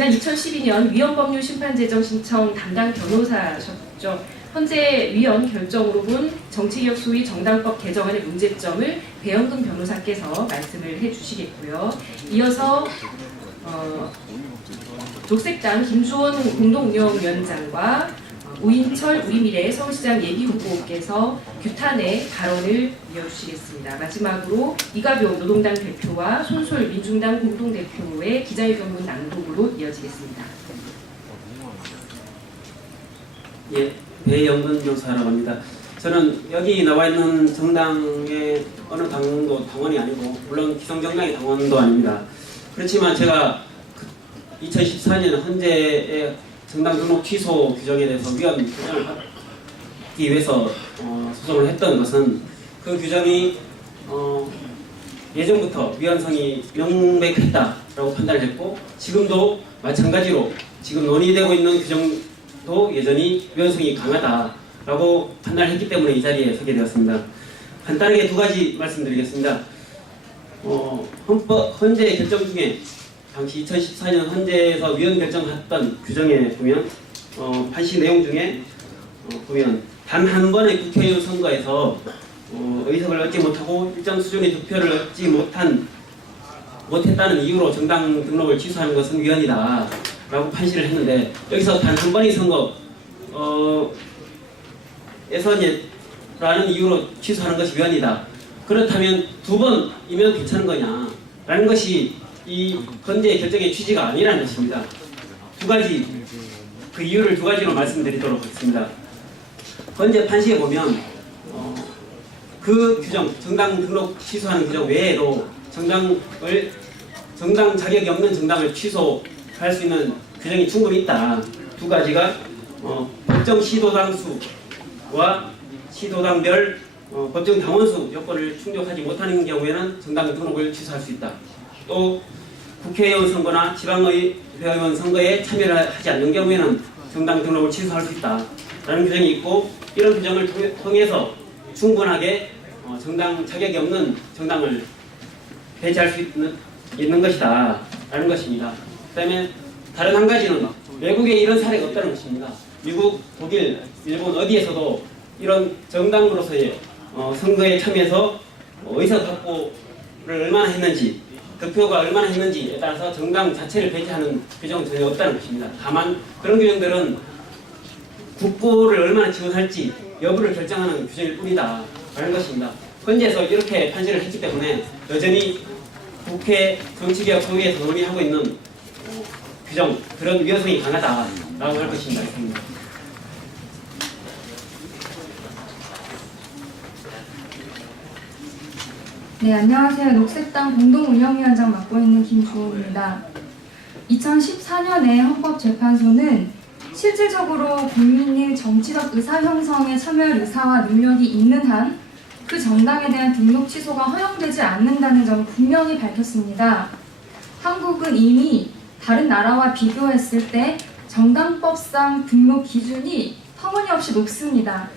지난 2012년 위헌법률 심판제정 신청 담당 변호사셨죠. 현재 위헌 결정으로 본 정치개혁 소위 정당법 개정안의 문제점을 배영근 변호사께서 말씀을 해주시겠고요. 이어서 녹색당 김주원 공동운영위원장과 우인철 우리미래 서울시장 예비후보께서 규탄의 발언을 이어주시겠습니다. 마지막으로 이가병 노동당 대표와 손솔 민중당 공동대표의 기자회견문 낭독으로 이어지겠습니다. 예, 배영근 변호사라고 합니다. 저는 여기 나와 있는 정당의 어느 당도 당원이 아니고 물론 기성정당의 당원도 아닙니다. 그렇지만 제가 2014년 헌재의 정당 등록 취소 규정에 대해서 위헌 규정을 받기 위해서 소송을 했던 것은 그 규정이 예전부터 위헌성이 명백했다라고 판단을 했고 지금도 마찬가지로 지금 논의되고 있는 규정도 여전히 위헌성이 강하다라고 판단을 했기 때문에 이 자리에 서게 되었습니다. 간단하게 두 가지 말씀드리겠습니다. 헌재 결정 중에 당시 2014년 헌재에서 위헌 결정했던 규정에 보면 판시 내용 중에 보면 단 한 번의 국회의원 선거에서 의석을 얻지 못하고 일정 수준의 득표를 얻지 못했다는 이유로 정당 등록을 취소하는 것은 위헌이다 라고 판시를 했는데 여기서 단 한 번의 선거에서라는 이유로 취소하는 것이 위헌이다. 그렇다면 두 번이면 괜찮은 거냐 라는 것이 이 헌재 결정의 취지가 아니라는 것입니다. 두 가지, 그 이유를 두 가지로 말씀드리도록 하겠습니다. 헌재 판시에 보면 그 규정, 정당 등록 취소하는 규정 외에도 정당 자격이 없는 정당을 취소할 수 있는 규정이 충분히 있다. 두 가지가 법정 시도당 수와 시도당별 법정 당원수 요건을 충족하지 못하는 경우에는 정당 등록을 취소할 수 있다. 또 국회의원 선거나 지방의회의원 선거에 참여를 하지 않는 경우에는 정당 등록을 취소할 수 있다라는 규정이 있고 이런 규정을 통해서 충분하게 정당 자격이 없는 정당을 배제할 수 있는 것이다 라는 것입니다. 그 다음에 다른 한 가지는 외국에 이런 사례가 없다는 것입니다. 미국, 독일, 일본 어디에서도 이런 정당으로서의 선거에 참여해서 의석 확보를 얼마나 했는지 득표가 얼마나 했는지에 따라서 정당 자체를 배제하는 규정은 전혀 없다는 것입니다. 다만 그런 규정들은 국고를 얼마나 지원할지 여부를 결정하는 규정일 뿐이다 라는 것입니다. 헌재에서 이렇게 판시를 했기 때문에 여전히 국회 정치개혁 소위에서 논의하고 있는 규정, 그런 위헌성이 강하다라고 할 것입니다. 네, 안녕하세요. 녹색당 공동운영위원장 맡고 있는 김주호입니다. 2014년에 헌법재판소는 실질적으로 국민이 정치적 의사 형성에 참여할 의사와 능력이 있는 한 그 정당에 대한 등록 취소가 허용되지 않는다는 점을 분명히 밝혔습니다. 한국은 이미 다른 나라와 비교했을 때 정당법상 등록 기준이 터무니없이 높습니다.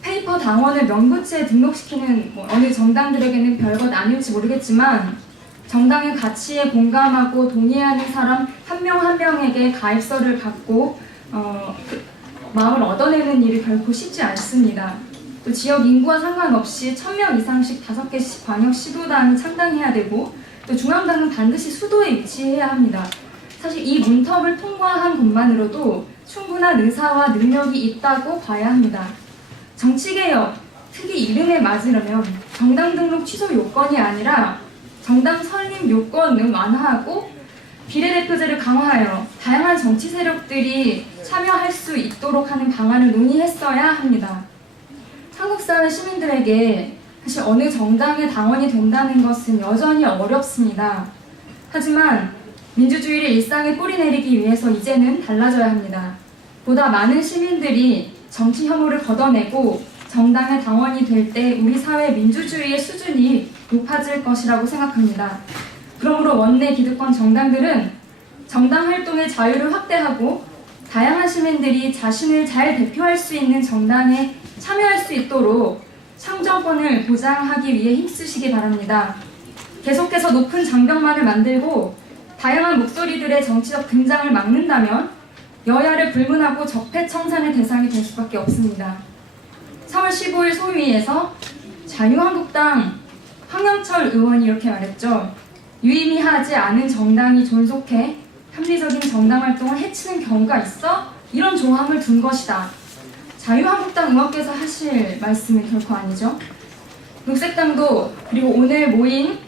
페이퍼 당원을 명부지에 등록시키는 어느 정당들에게는 별것 아닐지 모르겠지만 정당의 가치에 공감하고 동의하는 사람 한 명 한 명에게 가입서를 받고 마음을 얻어내는 일이 결코 쉽지 않습니다. 또 지역 인구와 상관없이 1000명 이상씩 5개씩 광역 시도당이 창당해야 되고 또 중앙당은 반드시 수도에 위치해야 합니다. 사실 이 문턱을 통과한 것만으로도 충분한 의사와 능력이 있다고 봐야 합니다. 정치개혁, 특히 이름에 맞으려면 정당 등록 취소 요건이 아니라 정당 설립 요건을 완화하고 비례대표제를 강화하여 다양한 정치 세력들이 참여할 수 있도록 하는 방안을 논의했어야 합니다. 한국 사회 시민들에게 사실 어느 정당의 당원이 된다는 것은 여전히 어렵습니다. 하지만 민주주의를 일상에 뿌리내리기 위해서 이제는 달라져야 합니다. 보다 많은 시민들이 정치 혐오를 걷어내고 정당의 당원이 될 때 우리 사회 민주주의의 수준이 높아질 것이라고 생각합니다. 그러므로 원내 기득권 정당들은 정당 활동의 자유를 확대하고 다양한 시민들이 자신을 잘 대표할 수 있는 정당에 참여할 수 있도록 참정권을 보장하기 위해 힘쓰시기 바랍니다. 계속해서 높은 장벽만을 만들고 다양한 목소리들의 정치적 등장을 막는다면 여야를 불문하고 적폐청산의 대상이 될 수밖에 없습니다. 3월 15일 소위에서 자유한국당 황영철 의원이 이렇게 말했죠. 유의미하지 않은 정당이 존속해 합리적인 정당 활동을 해치는 경우가 있어 이런 조항을 둔 것이다. 자유한국당 의원께서 하실 말씀이 결코 아니죠. 녹색당도 그리고 오늘 모인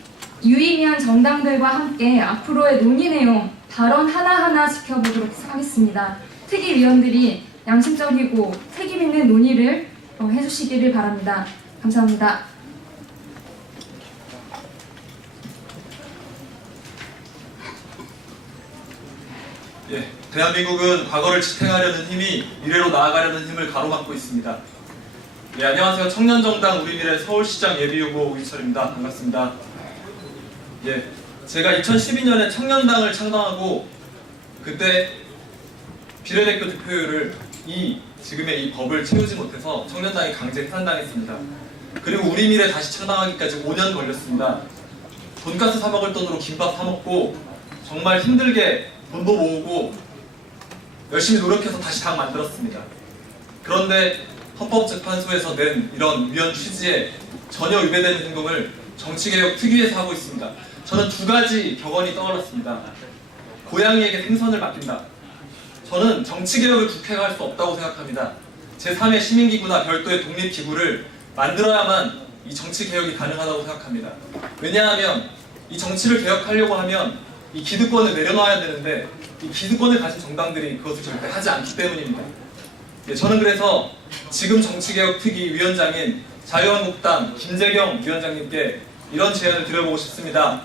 유의미한 정당들과 함께 앞으로의 논의 내용, 발언 하나하나 지켜보도록 하겠습니다. 특위위원들이 양심적이고 책임 있는 논의를 해주시기를 바랍니다. 감사합니다. 예, 대한민국은 과거를 지탱하려는 힘이 미래로 나아가려는 힘을 가로막고 있습니다. 예, 안녕하세요. 청년정당 우리미래 서울시장 예비후보 우희철입니다. 반갑습니다. 예, 제가 2012년에 청년당을 창당하고 그때 비례대표 득표율을 지금의 이 법을 채우지 못해서 청년당이 강제 해산당했습니다. 그리고 우리미래 다시 창당하기까지 5년 걸렸습니다. 돈가스 사 먹을 돈으로 김밥 사 먹고 정말 힘들게 돈도 모으고 열심히 노력해서 다시 당 만들었습니다. 그런데 헌법재판소에서 낸 이런 위헌 취지에 전혀 위배되는 행동을 정치개혁 특위에서 하고 있습니다. 저는 두 가지 격언이 떠올랐습니다. 고양이에게 생선을 맡긴다. 저는 정치개혁을 국회가 할 수 없다고 생각합니다. 제3의 시민기구나 별도의 독립기구를 만들어야만 이 정치개혁이 가능하다고 생각합니다. 왜냐하면 이 정치를 개혁하려고 하면 이 기득권을 내려놔야 되는데 이 기득권을 가진 정당들이 그것을 절대 하지 않기 때문입니다. 네, 저는 그래서 지금 정치개혁특위 위원장인 자유한국당 김재경 위원장님께 이런 제안을 드려보고 싶습니다.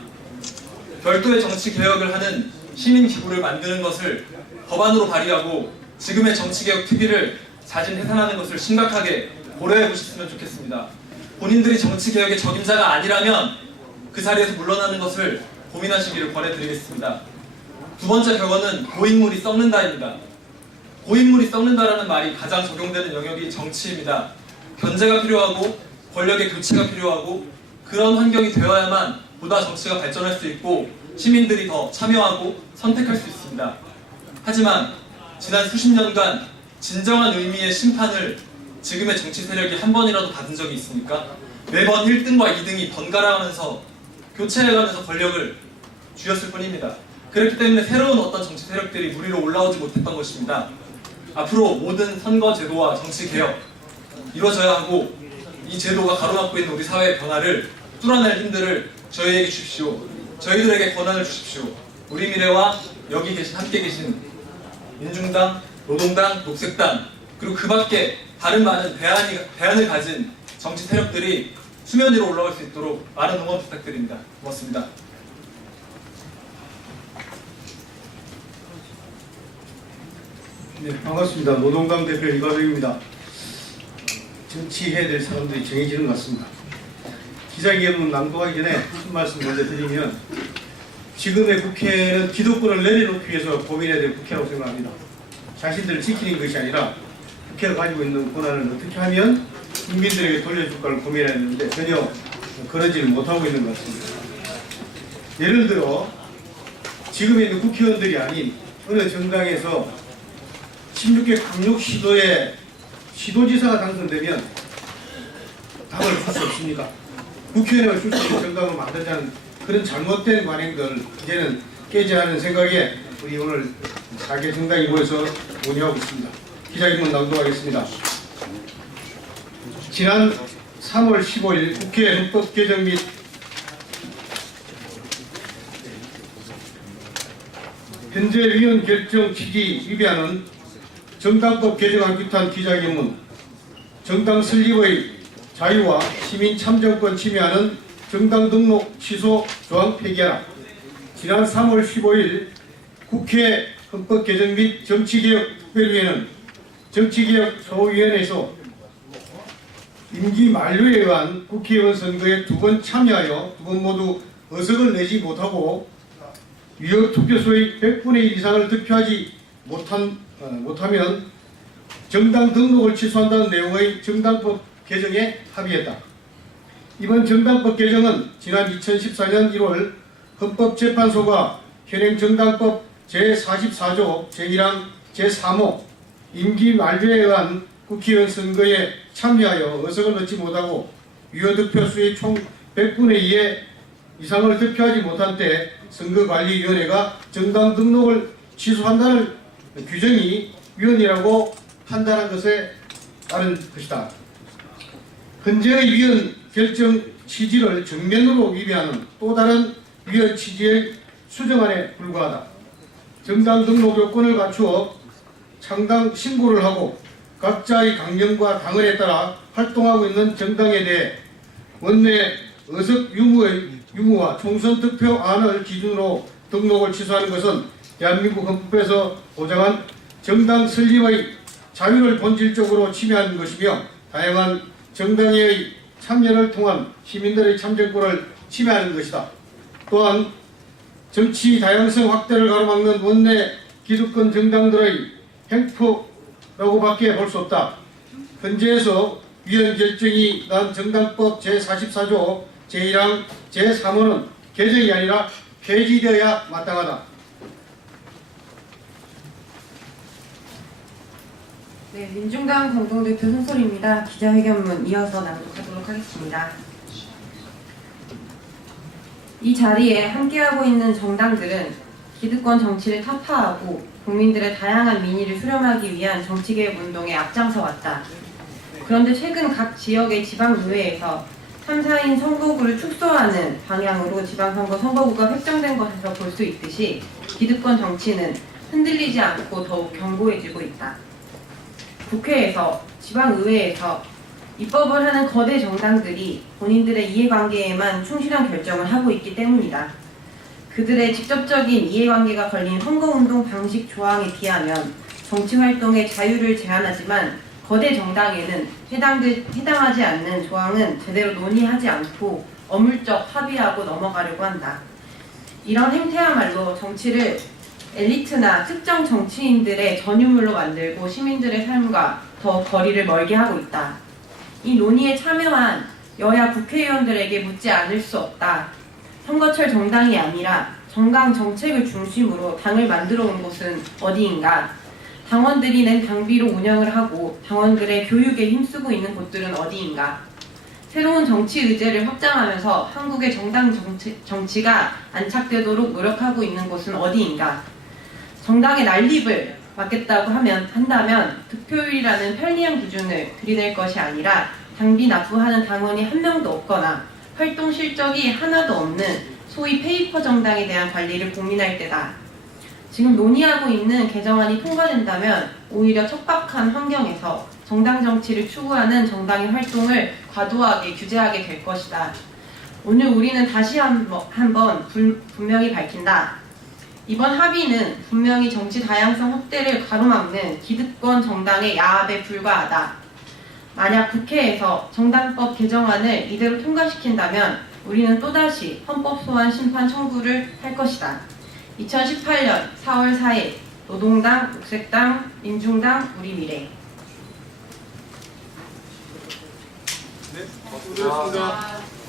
별도의 정치개혁을 하는 시민기구를 만드는 것을 법안으로 발의하고 지금의 정치개혁특위를 자진 해산하는 것을 심각하게 고려해 보셨으면 좋겠습니다. 본인들이 정치개혁의 적임자가 아니라면 그 자리에서 물러나는 것을 고민하시기를 권해드리겠습니다. 두 번째 격언은 고인물이 썩는다입니다. 고인물이 썩는다라는 말이 가장 적용되는 영역이 정치입니다. 견제가 필요하고 권력의 교체가 필요하고 그런 환경이 되어야만 보다 정치가 발전할 수 있고 시민들이 더 참여하고 선택할 수 있습니다. 하지만 지난 수십 년간 진정한 의미의 심판을 지금의 정치 세력이 한 번이라도 받은 적이 있습니까? 매번 1등과 2등이 번갈아가면서 교체해가면서 권력을 쥐었을 뿐입니다. 그렇기 때문에 새로운 어떤 정치 세력들이 무리로 올라오지 못했던 것입니다. 앞으로 모든 선거 제도와 정치 개혁 이루어져야 하고 이 제도가 가로막고 있는 우리 사회의 변화를 뚫어낼 힘들을 저희에게 주십시오. 저희들에게 권한을 주십시오. 우리 미래와 여기 함께 계신 민중당, 노동당, 녹색당 그리고 그 밖에 다른 많은 대안을 가진 정치 세력들이 수면 위로 올라올 수 있도록 많은 응원 부탁드립니다. 고맙습니다. 네, 반갑습니다. 노동당 대표 이가정입니다. 정치해야 될 사람들이 정해지는 것 같습니다. 기자회견문 낭독하기 전에 한 말씀 먼저 드리면 지금의 국회는 기득권을 내려놓기 위해서 고민해야 될 국회라고 생각합니다. 자신들을 지키는 것이 아니라 국회가 가지고 있는 권한을 어떻게 하면 국민들에게 돌려줄까를 고민해야 되는데 전혀 그러지를 못하고 있는 것 같습니다. 예를 들어 지금 있는 국회의원들이 아닌 어느 정당에서 16개 강력 시도에 시도지사가 당선되면 당을 줄 수 없습니까? 국회의원을 줄 수 있는 정당으로 만들자는 그런 잘못된 관행들 이제는 깨져야 하는 생각에 우리 오늘 4개 정당이 모여서 논의하고 있습니다. 기자회견문 낭독하겠습니다. 지난 3월 15일 국회 헌법 개정 및 현재 위원 결정 취지 위배하는 정당법 개정안 규탄 기자회견문, 정당 설립의 자유와 시민 참정권 침해하는 정당 등록 취소 조항 폐기하라. 지난 3월 15일 국회 헌법 개정 및 정치개혁 특별위원회는 정치개혁 소위원회에서 임기 만료에 의한 국회의원 선거에 2번 참여하여 2번 모두 의석을 내지 못하고 유효 투표소의 100분의 1 이상을 득표하지 못하면 정당 등록을 취소한다는 내용의 정당법 개정에 합의했다. 이번 정당법 개정은 지난 2014년 1월 헌법재판소가 현행 정당법 제44조 제1항 제3호 임기 만료에 의한 국회의원 선거에 참여하여 의석을 얻지 못하고 유효 득표수의 총 100분의 2의 이상을 득표하지 못한 때 선거관리위원회가 정당 등록을 취소한다는 규정이 위헌이라고 판단한 것에 따른 것이다. 현재의 위헌 결정 취지를 정면으로 위배하는 또 다른 위헌 취지의 수정안에 불과하다. 정당 등록 요건을 갖추어 창당 신고를 하고 각자의 강령과 당헌에 따라 활동하고 있는 정당에 대해 원내 의석 유무와 총선 득표안을 기준으로 등록을 취소하는 것은 대한민국 헌법에서 보장한 정당 설립의 자유를 본질적으로 침해하는 것이며 다양한 정당의 참여를 통한 시민들의 참정권을 침해하는 것이다. 또한 정치 다양성 확대를 가로막는 원내 기득권 정당들의 행포라고밖에 볼 수 없다. 현재에서 위헌 결정이 난 정당법 제44조 제1항 제3호는 개정이 아니라 폐지되어야 마땅하다. 네, 민중당 공동대표 손솔입니다. 기자회견문 이어서 낭독하도록 하겠습니다. 이 자리에 함께하고 있는 정당들은 기득권 정치를 타파하고 국민들의 다양한 민의를 수렴하기 위한 정치개혁 운동에 앞장서 왔다. 그런데 최근 각 지역의 지방의회에서 3, 4인 선거구를 축소하는 방향으로 지방선거 선거구가 획정된 것에서 볼 수 있듯이 기득권 정치는 흔들리지 않고 더욱 견고해지고 있다. 국회에서, 지방의회에서 입법을 하는 거대 정당들이 본인들의 이해관계에만 충실한 결정을 하고 있기 때문이다. 그들의 직접적인 이해관계가 걸린 선거운동 방식 조항에 비하면 정치활동의 자유를 제한하지만 거대 정당에는 해당하지 않는 조항은 제대로 논의하지 않고 어물쩍 합의하고 넘어가려고 한다. 이런 행태야말로 정치를 엘리트나 특정 정치인들의 전유물로 만들고 시민들의 삶과 더 거리를 멀게 하고 있다. 이 논의에 참여한 여야 국회의원들에게 묻지 않을 수 없다. 선거철 정당이 아니라 정강 정책을 중심으로 당을 만들어 온 곳은 어디인가? 당원들이 낸 당비로 운영을 하고 당원들의 교육에 힘쓰고 있는 곳들은 어디인가? 새로운 정치 의제를 확장하면서 한국의 정당 정치가 안착되도록 노력하고 있는 곳은 어디인가? 정당의 난립을 막겠다고 한다면 득표율이라는 편리한 기준을 들이댈 것이 아니라 당비 납부하는 당원이 한 명도 없거나 활동 실적이 하나도 없는 소위 페이퍼 정당에 대한 관리를 고민할 때다. 지금 논의하고 있는 개정안이 통과된다면 오히려 척박한 환경에서 정당 정치를 추구하는 정당의 활동을 과도하게 규제하게 될 것이다. 오늘 우리는 다시 한번 분명히 밝힌다. 이번 합의는 분명히 정치 다양성 확대를 가로막는 기득권 정당의 야합에 불과하다. 만약 국회에서 정당법 개정안을 이대로 통과시킨다면 우리는 또다시 헌법 소환 심판 청구를 할 것이다. 2018년 4월 4일 노동당, 녹색당, 민중당, 우리미래. 네, 수고하셨습니다.